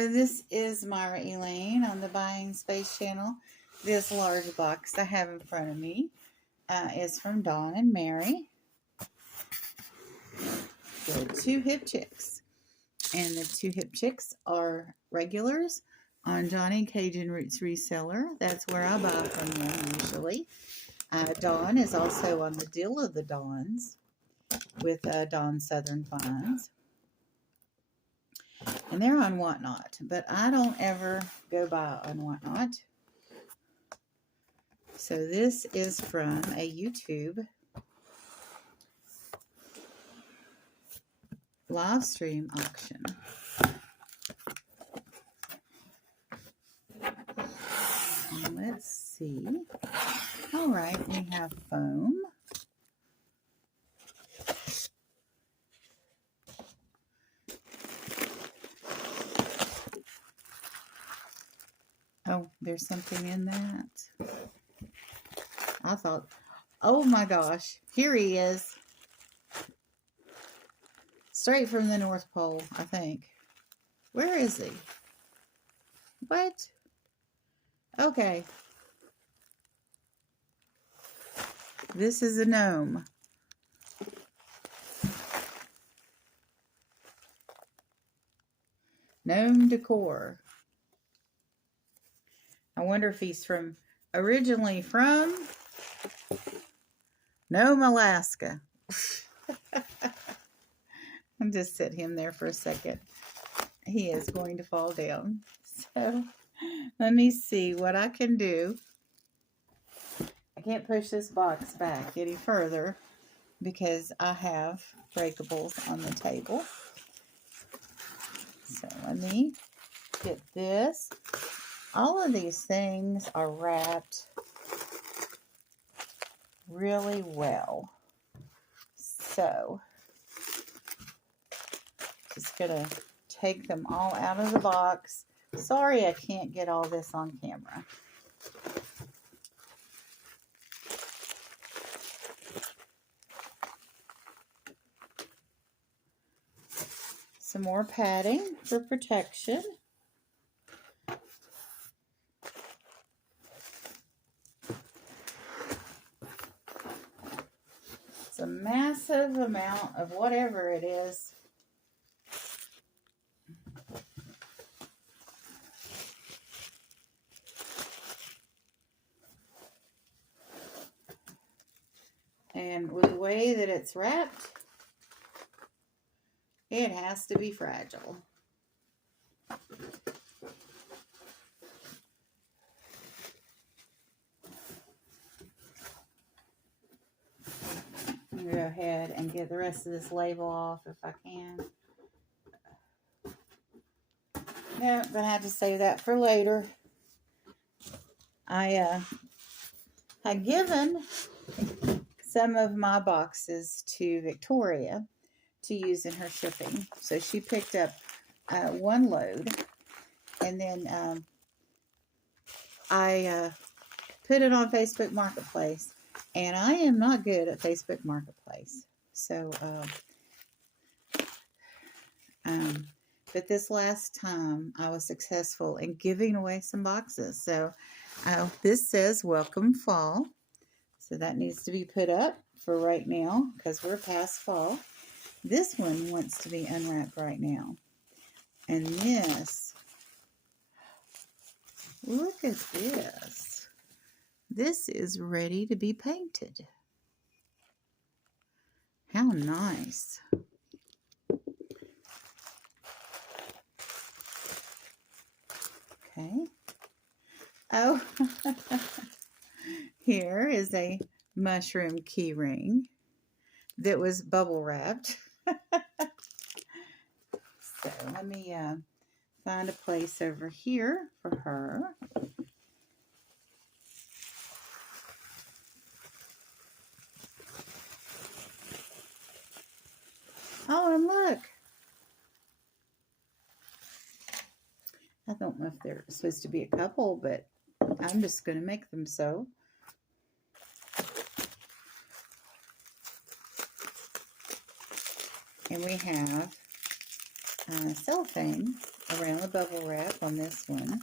So this is Myra Elaine on the Buying Space channel. This large box I have in front of me is from Dawn and Mary. The two hip chicks. And the two hip chicks are regulars on Johnny Cajun Roots Reseller. That's where I buy from them usually. Dawn is also on the Deal of the Dawns with Dawn Southern Finds. And they're on Whatnot, but I don't ever go buy on Whatnot. So this is from a YouTube live stream auction. And let's see. All right, we have foam. Oh, there's something in that. I thought, oh my gosh, here he is. Straight from the North Pole, I think. Where is he? What? Okay. This is a gnome. Gnome decor. I wonder if he's originally from Nome, Alaska. I'll just sit him there for a second. He is going to fall down. So let me see what I can do. I can't push this box back any further because I have breakables on the table. So let me get this. All of these things are wrapped really well. So just gonna take them all out of the box. Sorry I can't get all this on camera. Some more padding for protection. It's a massive amount of whatever it is. And with the way that it's wrapped, it has to be fragile. I'm going to go ahead and get the rest of this label off if I can. No, I'm going to have to save that for later. I had given some of my boxes to Victoria to use in her shipping. So she picked up one load, and then I put it on Facebook Marketplace, and I am not good at Facebook Marketplace. So, but this last time I was successful in giving away some boxes. So this says welcome fall. So that needs to be put up for right now because we're past fall. This one wants to be unwrapped right now. And this, look at this. This is ready to be painted. How nice. Okay. Oh, here is a mushroom key ring that was bubble wrapped. So let me find a place over here for her. Oh, and look. I don't know if they're supposed to be a couple, but I'm just going to make them so. And we have cellophane around the bubble wrap on this one.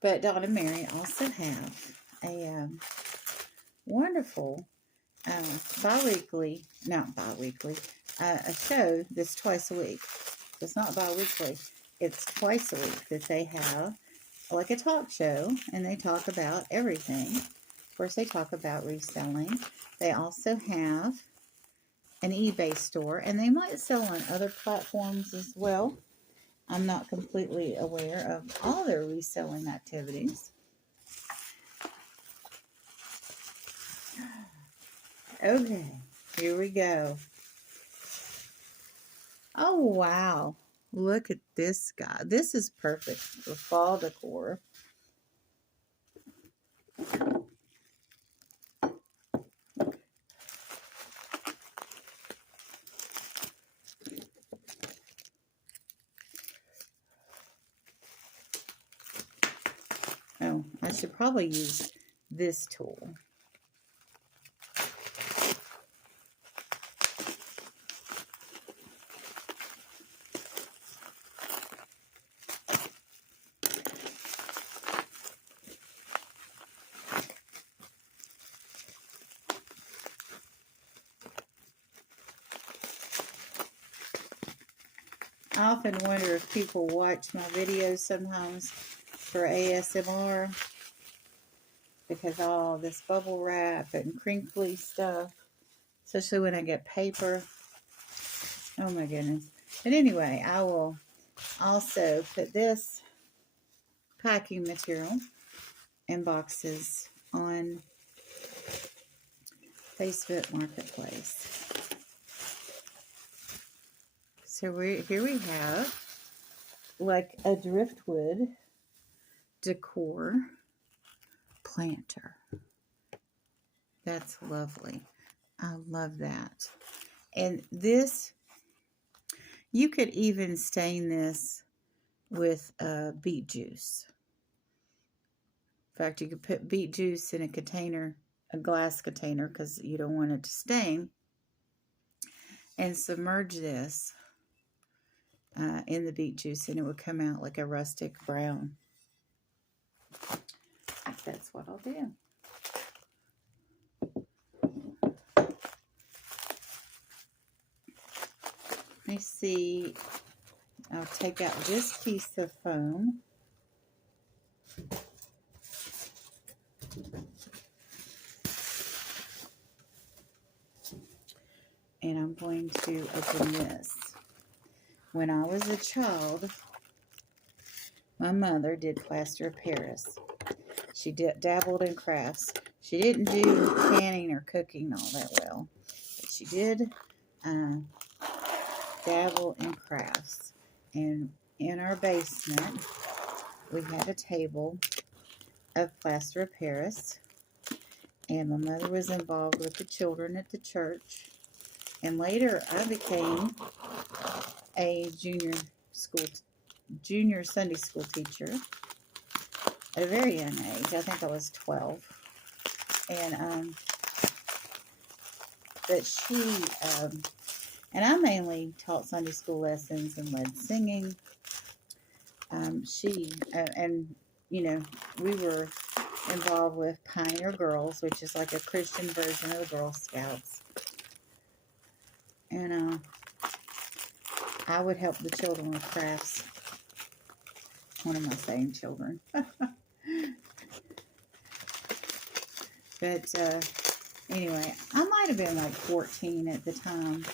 But Dawn and Mary also have a wonderful a show that's twice a week. It's not bi-weekly. It's twice a week that they have like a talk show, and they talk about everything. Of course, they talk about reselling. They also have an eBay store, and they might sell on other platforms as well. I'm not completely aware of all their reselling activities. Okay, here we go. Oh, wow. Look at this guy. This is perfect for fall decor. Oh, I should probably use this tool. I often wonder if people watch my videos sometimes for ASMR because all this bubble wrap and crinkly stuff, especially when I get paper. Oh my goodness. But anyway, I will also put this packing material in boxes on Facebook Marketplace. So here we have like a driftwood decor planter. That's lovely. I love that. And this, you could even stain this with beet juice. In fact, you could put beet juice in a container, a glass container, because you don't want it to stain, and submerge this in the beet juice, and it would come out like a rustic brown. That's what I'll do. Let me see. I'll take out this piece of foam. And I'm going to open this. When I was a child, my mother did plaster of Paris. She dabbled in crafts. She didn't do canning or cooking all that well, but she did dabble in crafts. And in our basement, we had a table of plaster of Paris, and my mother was involved with the children at the church. And later, I became a junior Sunday school teacher at a very young age. I think I was 12. And but she and I mainly taught Sunday school lessons and led singing. She and you know, we were involved with Pioneer Girls, which is like a Christian version of the Girl Scouts. And I would help the children with crafts. What am I saying, children? But anyway, I might have been like 14 at the time,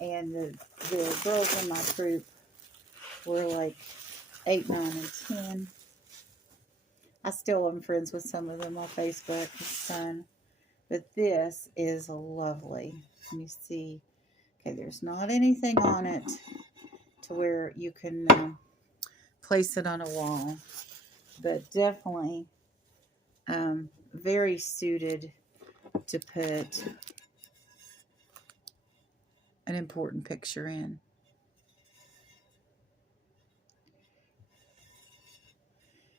and the girls in my troop were like 8, 9, and 10. I still am friends with some of them on Facebook. It's fun. But this is lovely. Let me see. Okay, there's not anything on it to where you can place it on a wall. But definitely very suited to put an important picture in.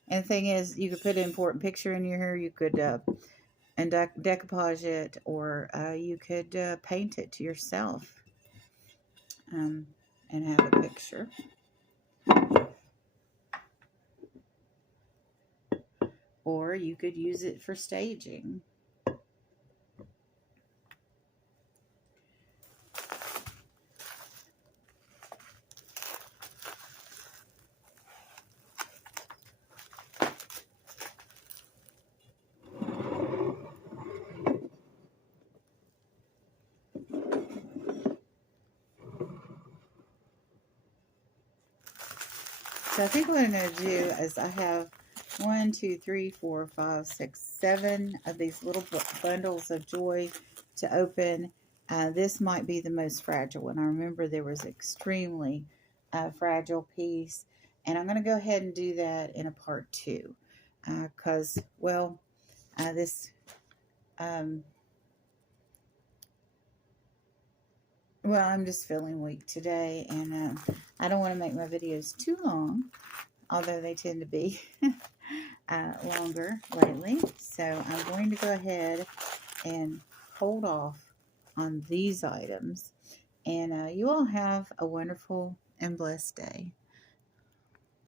And the thing is, you could put an important picture in your hair. You could and decoupage it, or you could paint it to yourself um, and have a picture. Or you could use it for staging. So I think what I'm going to do is I have 1, 2, 3, 4, 5, 6, 7 of these little bundles of joy to open. This might be the most fragile one. I remember there was extremely fragile piece, and I'm going to go ahead and do that in a part 2 because, well, this, um, well, I'm just feeling weak today, and I don't want to make my videos too long, although they tend to be longer lately. So I'm going to go ahead and hold off on these items. And you all have a wonderful and blessed day.